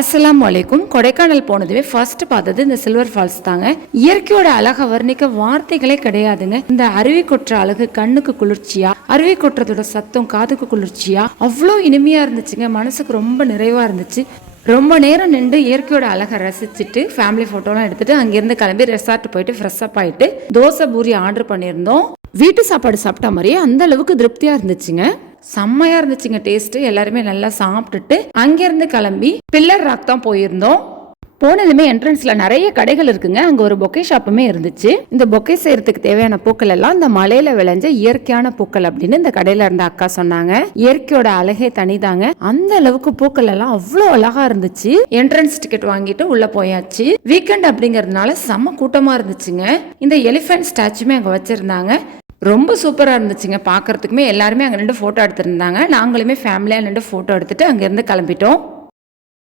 அஸ்ஸலாமு அலைக்கும். கொடைக்கானல் போனதுமே ஃபர்ஸ்ட் பார்த்தது இந்த சில்வர் ஃபால்ஸ் தாங்க. இயற்கையோட அழகை வர்ணிக்க வார்த்தைகளே கிடையாதுங்க. இந்த அருவி கொட்டுற அழகு கண்ணுக்கு குளிர்ச்சியா, அருவி கொட்டுறதோட சத்தம் காதுக்கு குளிர்ச்சியா, அவ்வளோ இனிமையா இருந்துச்சுங்க. மனசுக்கு ரொம்ப நிறைவா இருந்துச்சு. ரொம்ப நேரம் நின்று இயற்கையோட அழகை ரசிச்சுட்டு ஃபேமிலி ஃபோட்டோலாம் எடுத்துட்டு அங்கேருந்து கிளம்பி ரெசார்ட் போயிட்டு ஃப்ரெஷ் அப் ஆகிட்டு தோசை பூரி ஆர்டர் பண்ணியிருந்தோம். வீட்டு சாப்பாடு சாப்பிட்ட மாதிரியே அந்த அளவுக்கு திருப்தியா இருந்துச்சுங்க. செம்மையா இருந்துச்சுங்க டேஸ்ட். எல்லாருமே நல்லா சாப்பிட்டுட்டு அங்கிருந்து கிளம்பி பில்லர் ராக் தான் போயிருந்தோம். போனதுமே என்ட்ரன்ஸ்ல நிறைய கடைகள் இருக்குங்க. அங்க ஒரு பொக்கே ஷாப்புமே இருந்துச்சு. இந்த பொக்கே செய்யறதுக்கு தேவையான பூக்கள் எல்லாம் இந்த மலையில விளைஞ்ச இயற்கையான பூக்கள் அப்படின்னு இந்த கடையில இருந்த அக்கா சொன்னாங்க. இயற்கையோட அழகே தனிதாங்க. அந்த அளவுக்கு பூக்கள் எல்லாம் அவ்வளோ அழகா இருந்துச்சு. என்ட்ரன்ஸ் டிக்கெட் வாங்கிட்டு உள்ள போயாச்சு. வீக்கெண்ட் அப்படிங்கறதுனால செம்ம கூட்டமா இருந்துச்சுங்க. இந்த எலிஃபென்ட் ஸ்டாச்சுமே அங்க வச்சிருந்தாங்க. ரொம்ப சூப்பராக இருந்துச்சுங்க பார்க்கறதுக்குமே. எல்லாருமே அங்கே நின்று ஃபோட்டோ எடுத்துருந்தாங்க. நாங்களுமே ஃபேமிலியாக நின்று ஃபோட்டோ எடுத்துட்டு அங்கேருந்து கிளம்பிட்டோம்.